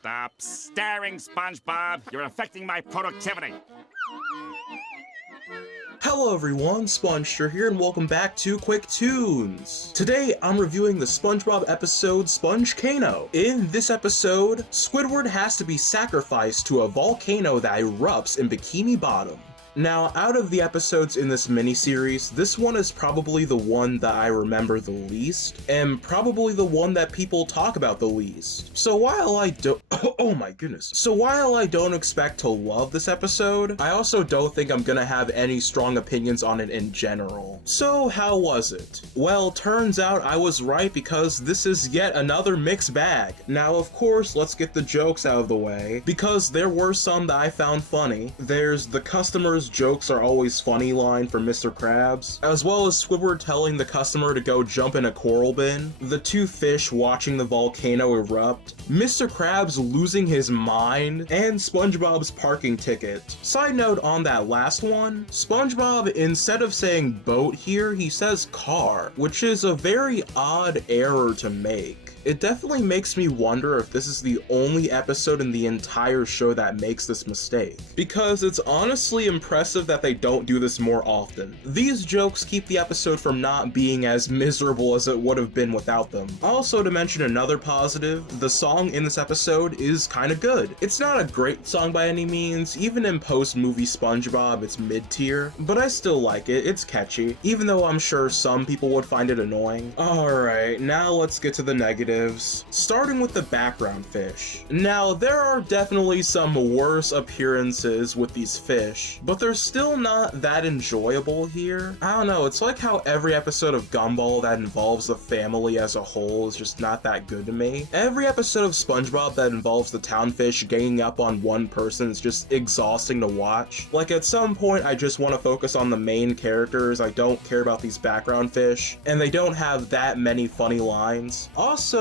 Stop staring, SpongeBob. You're affecting my productivity. Hello everyone, Spongestur here, and welcome back to QUICKTOONS. Today, I'm reviewing the SpongeBob episode Sponge-Cano. In this episode, Squidward has to be sacrificed to a volcano that erupts in Bikini Bottom. Now, out of the episodes in this miniseries, this one is probably the one that I remember the least, and probably the one that people talk about the least. So while I don't- oh my goodness. So while I don't expect to love this episode, I also don't think I'm gonna have any strong opinions on it in general. So how was it? Well, turns out I was right because this is yet another mixed bag. Now, of course, let's get the jokes out of the way, because there were some that I found funny. There's the customer's jokes are always funny line from Mr. Krabs, as well as Squidward telling the customer to go jump in a coral bin, the two fish watching the volcano erupt, Mr. Krabs losing his mind, and SpongeBob's parking ticket. Side note on that last one, SpongeBob, instead of saying boat here, he says car, which is a very odd error to make. It definitely makes me wonder if this is the only episode in the entire show that makes this mistake, because it's honestly impressive that they don't do this more often. These jokes keep the episode from not being as miserable as it would have been without them. Also, to mention another positive, the song in this episode is kinda good. It's not a great song by any means, even in post-movie SpongeBob it's mid-tier, but I still like it, it's catchy, even though I'm sure some people would find it annoying. Alright, now let's get to the negatives. Starting with the background fish. Now, there are definitely some worse appearances with these fish, but they're still not that enjoyable here. I don't know, it's like how every episode of Gumball that involves the family as a whole is just not that good to me. Every episode of SpongeBob that involves the townfish ganging up on one person is just exhausting to watch. Like, at some point, I just want to focus on the main characters. I don't care about these background fish, and they don't have that many funny lines. Also,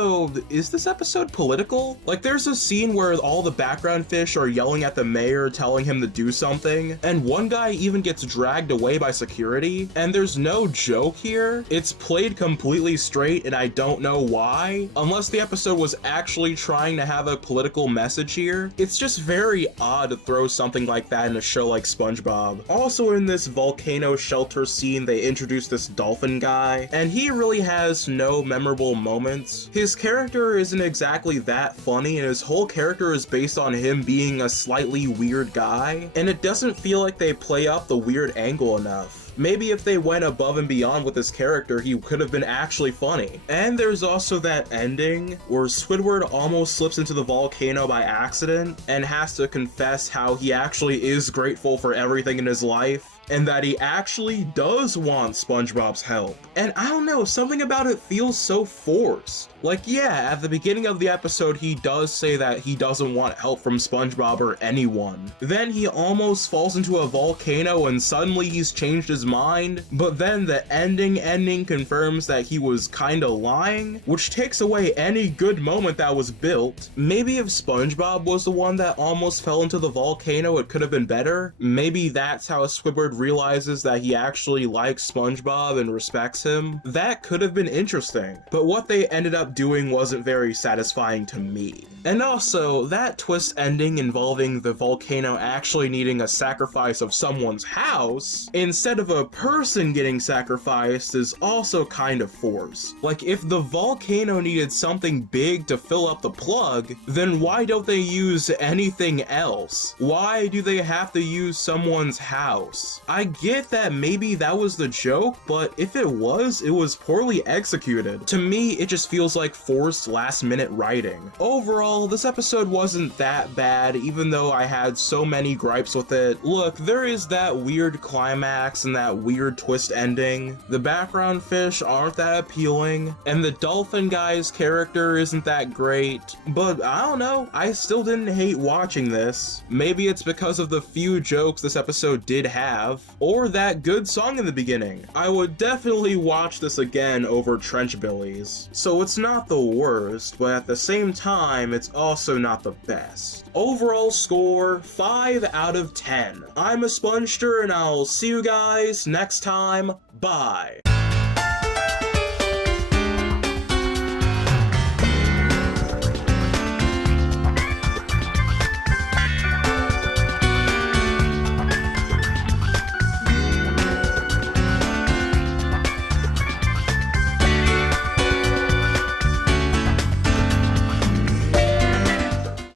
is this episode political? Like, there's a scene where all the background fish are yelling at the mayor, telling him to do something, and one guy even gets dragged away by security, and there's no joke here. It's played completely straight, and I don't know why, unless the episode was actually trying to have a political message here. It's just very odd to throw something like that in a show like SpongeBob. Also, in this volcano shelter scene, they introduce this dolphin guy, and he really has no memorable moments. His character isn't exactly that funny, and his whole character is based on him being a slightly weird guy, and it doesn't feel like they play up the weird angle enough. Maybe if they went above and beyond with his character, he could have been actually funny. And there's also that ending where Squidward almost slips into the volcano by accident and has to confess how he actually is grateful for everything in his life, and that he actually does want SpongeBob's help. And I don't know, something about it feels so forced. Like, yeah, at the beginning of the episode, he does say that he doesn't want help from SpongeBob or anyone. Then he almost falls into a volcano and suddenly he's changed his mind, but then the ending confirms that he was kinda lying, which takes away any good moment that was built. Maybe if SpongeBob was the one that almost fell into the volcano, it could have been better. Maybe that's how Squidward realizes that he actually likes SpongeBob and respects him. That could have been interesting, but what they ended up doing wasn't very satisfying to me. And also, that twist ending involving the volcano actually needing a sacrifice of someone's house instead of a person getting sacrificed is also kind of forced. Like, if the volcano needed something big to fill up the plug, then why don't they use anything else? Why do they have to use someone's house? I get that maybe that was the joke, but if it was poorly executed. To me, it just feels like forced last-minute writing. Overall, this episode wasn't that bad, even though I had so many gripes with it. Look, there is that weird climax and that weird twist ending. The background fish aren't that appealing, and the dolphin guy's character isn't that great, but I don't know, I still didn't hate watching this. Maybe it's because of the few jokes this episode did have, or that good song in the beginning. I would definitely watch this again over Trenchbillies. So it's not the worst, but at the same time, it's also not the best. Overall score, 5 out of 10. I'm a Spongestur, and I'll see you guys next time. Bye.